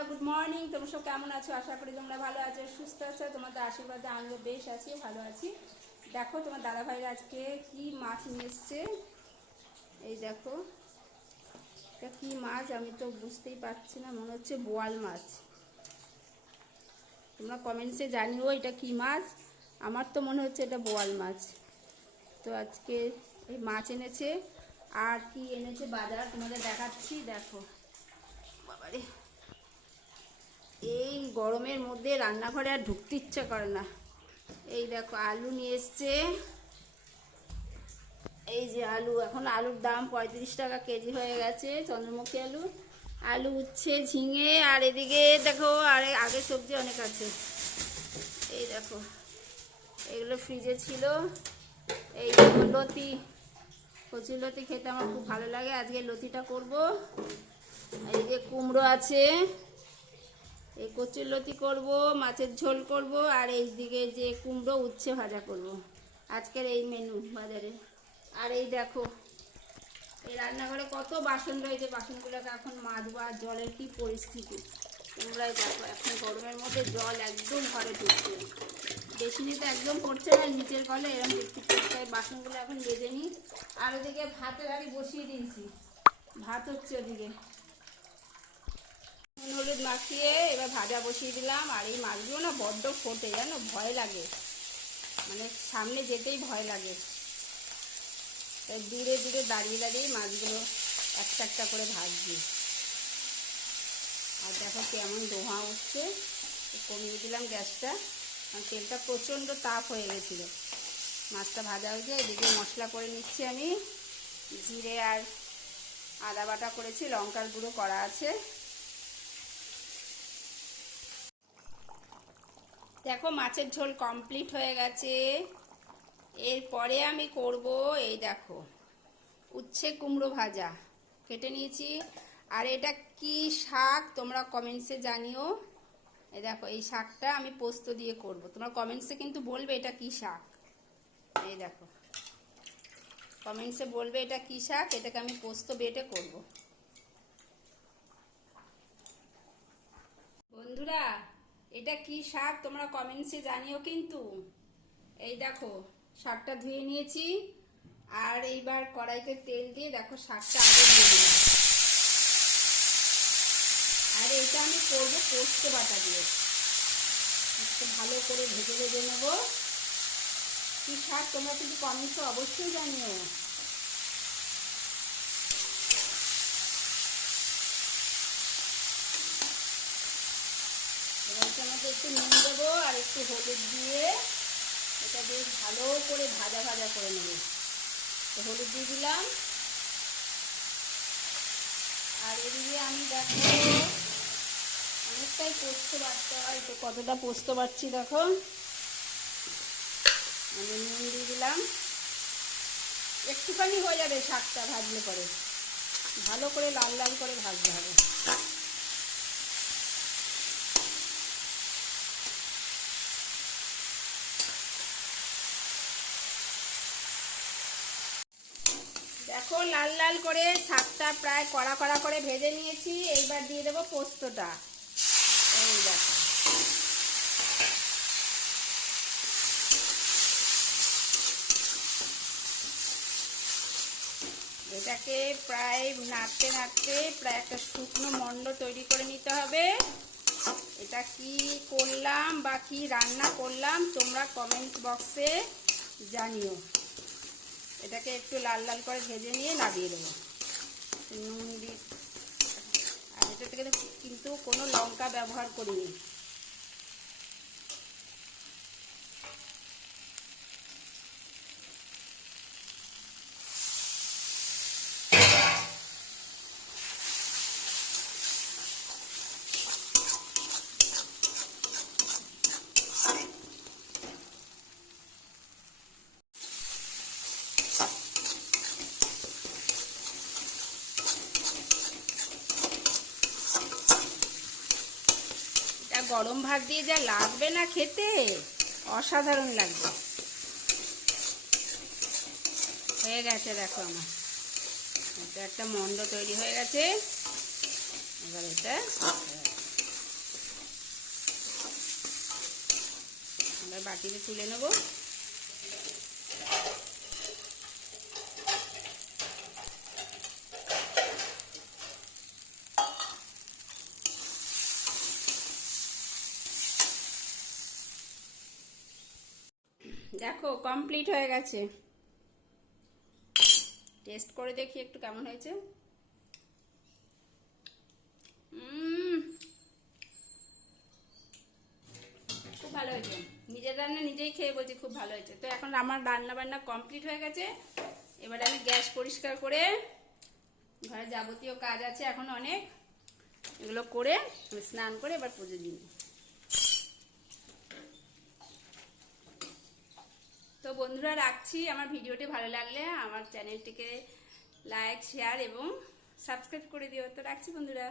বন্ধুরা good morning তোমরা সব কেমন আছো? আশা করি তোমরা ভালো আছো, সুস্থ আছো। তোমাদের আশীর্বাদে আমিও বেশ আছি, ভালো আছি। দেখো, তোমার দাদা ভাইয়ের আজকে কি মাছ নিয়ে এসছে? এই দেখো, এটা কি মাছ? আমি তো বুঝতেই পারছি না, মনে হচ্ছে বোয়াল মাছ। তোমরা কমেন্টসে জানিও এটা কি মাছ? আমার তো মনে হচ্ছে এটা বোয়াল মাছ। তো আজকে এই মাছ এনেছে। আর কি এনেছে বাজার? তোমাদের দেখাচ্ছি, দেখো। বাবারে। এই গরমের মধ্যে রান্নাঘরে আর ঢুকতে ইচ্ছা করে না। এই দেখো, আলু নিয়ে এসছে। এই যে আলু, এখন আলুর দাম পঁয়ত্রিশ টাকা কেজি হয়ে গেছে, চন্দ্রমুখী আলু। আলু উচ্ছে, ঝিঙে, আর এদিকে দেখো, আর আগে সবজি অনেক আছে। এই দেখো, এগুলো ফ্রিজে ছিল। এই দেখো লতি, কচুর লতি খেতে আমার খুব ভালো লাগে। আজকে লতিটা করব। এই যে কুমড়ো আছে। এই কচুর লতি করব, মাছের ঝোল করব, আর এই দিকে যে কুমড়ো উচ্ছে ভাজা করব। আজকের এই মেনু বাজারে। আর এই দেখো, এই রান্নাঘরে কত বাসন রয়েছে, বাসনগুলোকে এখন মাজবো, আর জলের কি পরিস্থিতি। তোমরাই দেখো, এখন গরমের মধ্যে জল একদম ঘরে ঢুকছে বেশি নিতে একদম পড়ছে না নিচের কলে এরকম দেখতে এই বাসনগুলো এখন বেজে নিই। আর ওদিকে ভাতের হাঁড়ি বসিয়ে দিয়েছি। ভাত হচ্ছে ওদিকে। হলুদ মাখিয়ে এবার ভাজা বসিয়ে দিলাম। আর এই মাছগুলো না বড্ড ফোটে, জানো? ভয় লাগে। মানে সামনে যেতেই ভয় লাগে। তাই দূরে দূরে দাঁড়িয়ে দাঁড়িয়ে মাছগুলো একটা একটা করে ভাজছি। আর দেখো কেমন দোহা উঠছে। কমিয়ে দিলাম গ্যাসটা। কারণ তেলটা প্রচণ্ড তাপ হয়ে গেছিল। মাছটা ভাজা হয়েছে এদিকে মশলা করে নিচ্ছি আমি। জিরে আর আদা বাটা করেছি, লঙ্কার গুঁড়ো করা আছে। দেখো, মাছের ঝোল কমপ্লিট হয়ে গেছে। এরপরে আমি করব এই দেখো, উচ্ছে কুমড়ো ভাজা। কেটে নিয়েছি। আর এটা কি শাক তোমরা কমেন্টসে জানিও। এই দেখো, এই শাকটা আমি পোস্ত দিয়ে করব। তোমরা কমেন্টসে কিন্তু বলবে এটা কি শাক। এই দেখো, কমেন্টসে বলবে এটা কি শাক, এটাকে আমি পোস্ত বেটে করব। বন্ধুরা এটা কি শাক? তোমরা কমেন্টসে জানিও কিন্তু। এই দেখো, শাকটা ধুয়ে নিয়েছি। আর এইবার কড়াইতে তেল দিয়ে দেখো শাকটা আগে দিয়ে দিলাম আর এটা আমি করব পোস্ত বাটা দিয়ে। একটু ভালো করে ভেজে ভেজে নেব। কি শাক? তোমরা কিন্তু কমেন্টসে অবশ্যই জানিও। এবার এটার একটু নুন দেবো আর একটু হলুদ দিয়ে এটা বেশ ভালো করে ভাজা ভাজা করে তো হলুদ দিয়ে দিলাম। আর এদিকে আমি দেখো, অনেকটাই হয় তো, কতটা পোস্ত বাড়ছি দেখো। আমি নুন দিয়ে দিলাম। একটুখানি হয়ে যাবে শাকটা ভাজলে পরে। ভালো করে লাল লাল করে ভাজতে হবে। দেখো, লাল লাল করে শাকটা প্রায় কড়া কড়া করে ভেজে নিয়েছি। এইবার দিয়ে দেবো পোস্তটা। এই দেখো। এটাকে প্রায় নাড়তে নাড়তে প্রায় একটা শুকনো মণ্ড তৈরি করে নিতে হবে। এটা কি করলাম বা কি রান্না করলাম তোমরা কমেন্ট বক্সে জানিও। এটাকে একটু লাল লাল করে ভেজে নিয়ে নামিয়ে দেবো। নুন দিয়ে আর এটা থেকে কিন্তু কোনো লঙ্কা ব্যবহার করিনি। গরম ভাত দিয়ে যা লাগবে না খেতে, অসাধারণ লাগবে। হয়ে গেছে দেখো আমার। এটা একটা মন্ড তৈরি হয়ে গেছে। এবার এটা আমরা বাটিতে তুলে নেব। দেখো কমপ্লিট হয়ে গেছে। টেস্ট করে দেখি একটু কেমন হয়েছে। খুব ভালো হয়েছে। নিজের রান্না নিজেই খেয়ে বলছি খুব ভালো হয়েছে। তো এখন আমার রান্না বান্না কমপ্লিট হয়ে গেছে। এবারে আমি গ্যাস পরিষ্কার করে ঘরে যাবতীয় কাজ আছে, এখন অনেক। এগুলো করে স্নান করে এবার পুজো দিই। বন্ধুরা, রাখছি। আমার ভিডিওটি ভালো লাগলে আমার চ্যানেলটিকে লাইক, শেয়ার এবং সাবস্ক্রাইব করে দিও। তো রাখছি বন্ধুরা।